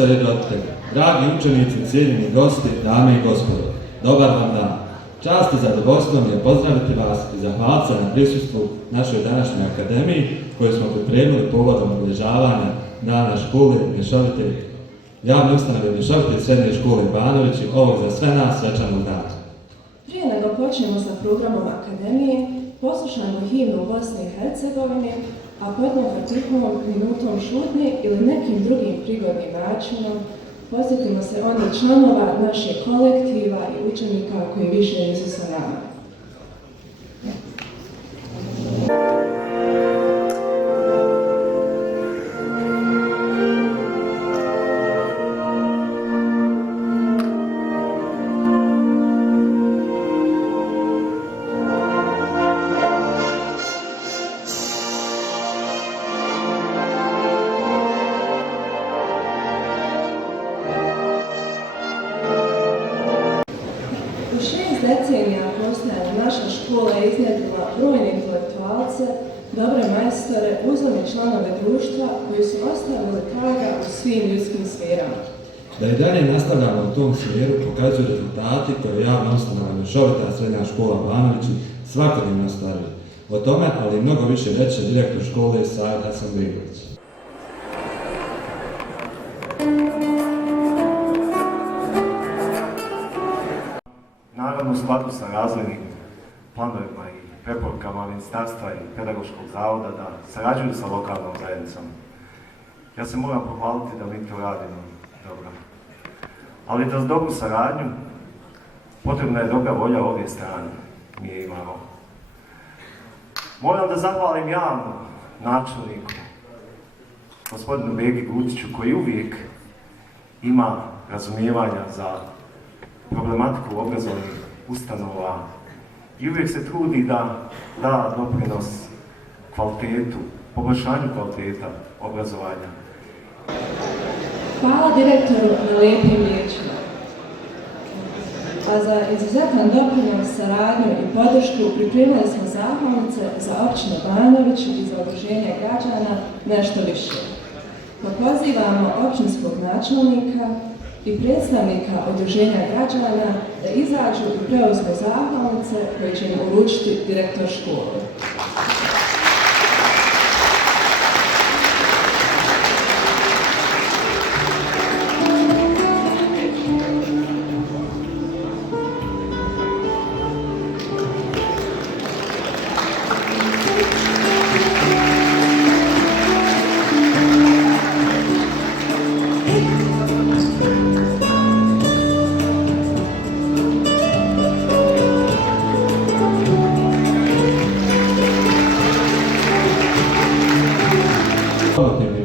profesori i roditelji, dragi učenici, cijenjeni gosti, dame i gospodo, dobar vam dan. Čast i zadovoljstvo mi je pozdraviti vas i zahvaliti se na prisustvu našoj današnjoj akademiji koju smo pripremili povodom obilježavanja Dana škole mješovite javne ustanove Mješovite srednje škole Banovići ovog za sve nas svečanog dana. Prije nego počnemo sa programom akademije, poslušajmo himnu Bosne i Hercegovine, a potom tihom minutom šutnje ili nekim drugim prigodnim načinom posjetimo se onih članova našeg kolektiva i učenika koji više nisu sa nama. Decenija postojanja naša škola je iznjedrila brojne intelektualce, dobre majstore, uzorne članove društva koji su ostavili traga u svim ljudskim sferama. Da i dalje nastavljamo u tom smjeru pokazuju rezultati koje javna ustanova Mješovita srednja škola Banovići svakodnevno ostvaruje. O tome, ali i mnogo više reći direktor škole Sajid Hasanbegović. Naravno, u skladu sa razvojnim planovima i preporukama Ministarstva i Pedagoškog zavoda da sarađuju sa lokalnom zajednicom. Ja se moram pohvaliti da mi to radimo dobro. Ali da s dobru saradnju potrebna je dobra volja obje strane. Mi je imamo. Moram da zahvalim javno načelniku, gospodinu Begi Guciću, koji uvijek ima razumijevanja za problematiku obrazovnih ustanova i uvijek se trudi da da doprinos kvalitetu, poboljšanju kvaliteta obrazovanja. Hvala direktoru na lijepim riječima. A za izuzetan doprinos, saradnju i podršku pripremili smo zahvalnice za općinu Banović i za udruženje građana nešto više. Pa pozivamo općinskog načelnika i predstavnika udruženja građana da izađu i preuzmu zahvalnice koje će im uručiti direktor škole.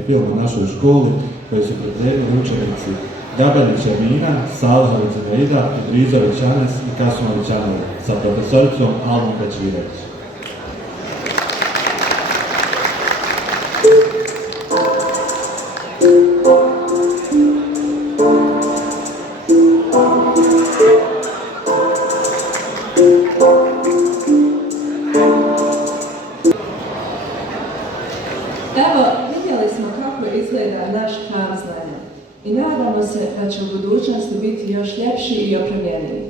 Film u našoj školi koji su pripremili učenici Gabelić Emina, Salahović Zinaida, Idrizović Anes i Kasumović Anel sa profesoricom Almom Pećirević. Evo, vidjeli smo kako izgleda naš hram znanja i nadamo se da će u budućnosti biti još ljepši i opremljeniji.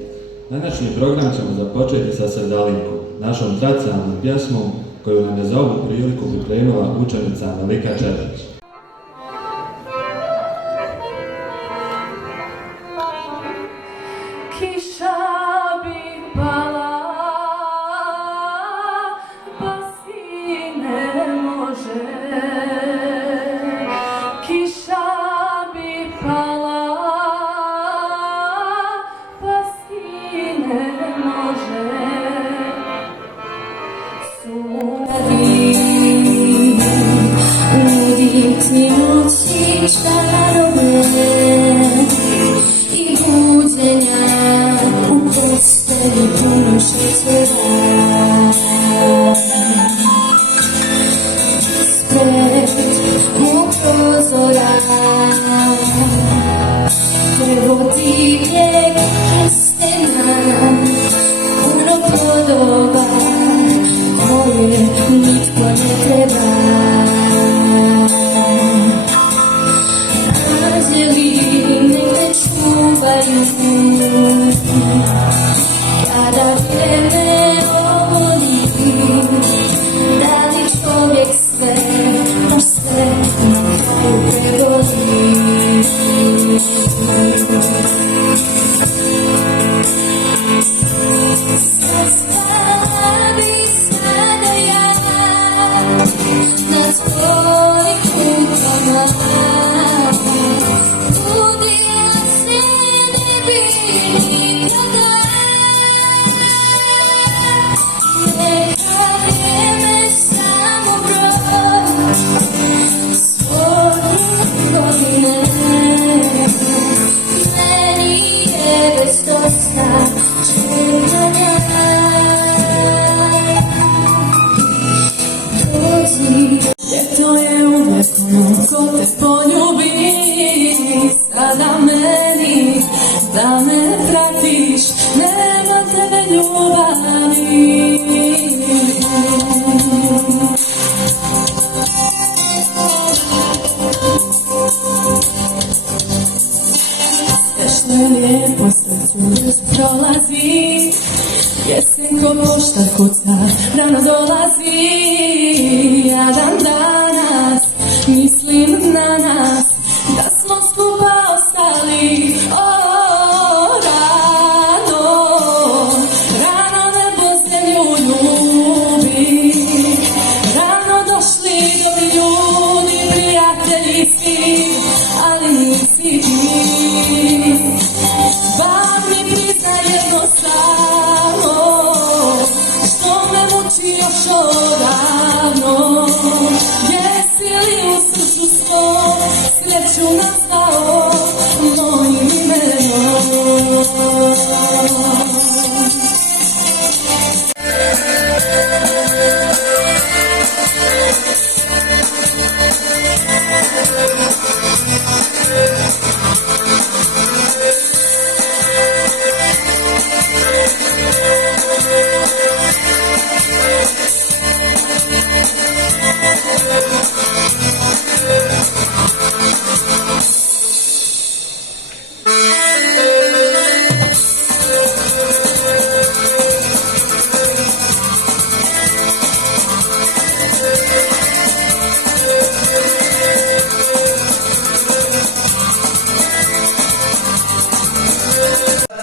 Današnji program ćemo započeti sa Srdalinku, našom tradicionalnom pjesmom koju nam je za ovu priliku pripremila učenica Melika Čepić. I buđenja u posteli puno šećera. Ispred mog prozora prevodi bijeg stena, puno plodova koje nitko ne treba. Anđeli Ostala bi sada ja na tvojim rukama. Budila se ne bi nikada. Neka vrijeme samo broj svoje godine. Meni je već dosta čekanja. Ljeto je uvek ono ko te poljubi. Sada meni da me pratiš, nema tebe ljubavi. Sve što je lijepo srcu prolazi. Jesen ko poštar kuca, rano dolazi. Ja dan danas mislim na nas, da smo skupa ostali. Rano nebo zemlju ljubi. Rano došli dobri ljudi, prijatelji svi, ali nisi ti. Bar mi prizna jedno samo, što me muči još odavno. Jesi li u srcu svom sreću nazvao mojim imenom?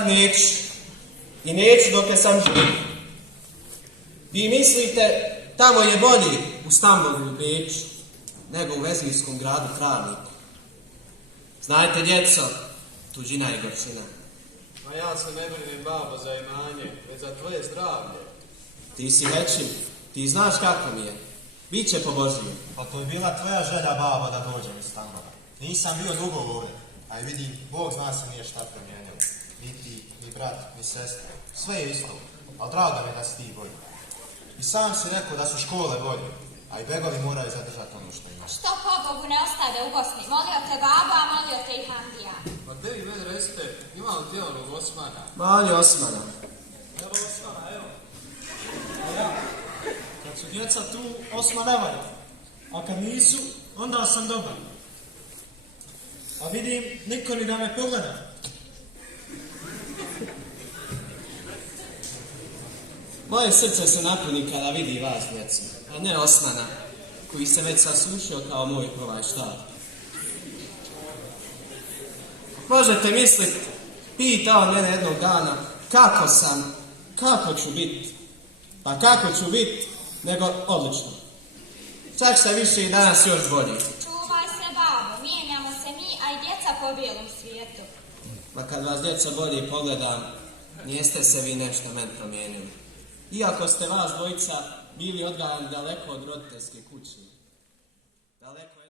Neću. I neću dok sam živ. Vi mislite, tamo je bolje u Stambolu i Beču, nego u vezijskom gradu Travniku. Znajte, djeco, tuđina je gorčina. Ma ja se ne brinim, babo, za imanje, već za tvoje zdravlje. Ti si veći, ti znaš kako mi je. Biće po Božiju. Pa to je bila tvoja želja, babo, da dođem iz Stambula. Nisam bio dugo ovdje, a i vidim, Bog zna se nije šta promijenio. Ni ti, ni brat, ni sestra. Sve je isto, ali drago mi je da si ti bolji. I sam si rekao da su škole bolje, a i begovi moraju zadržati ono što imaš. Što pobogu ne ostade u Bosni? Molio te baba, a molio te i Hamdija. Pa gdje vi meni recite, ima li djelog Osmana? Mali Osmana. Evo Osmana, evo. Kad su djeca tu, Osman ne valja. A kad nisu, onda sam dobar. A vidim, niko ni da me pogleda. Moje srce se napuni kada vidi vas, djeco, a ne Osmana, koji se već sasušio kao moj ovaj štab. Možete misliti, pita on mene jednog dana, kako sam, kako ću biti. Pa kako ću biti, nego odlično. Čak šta više i danas još bolje. Čuvaj se, babo, mijenjamo se mi, a i djeca po bijelom svijetu. Ma kad vas djeco bolje pogledam, nijeste se vi nešto meni promijenili. Iako ste vas dvojica bili odgajani daleko od roditeljske kuće. Daleko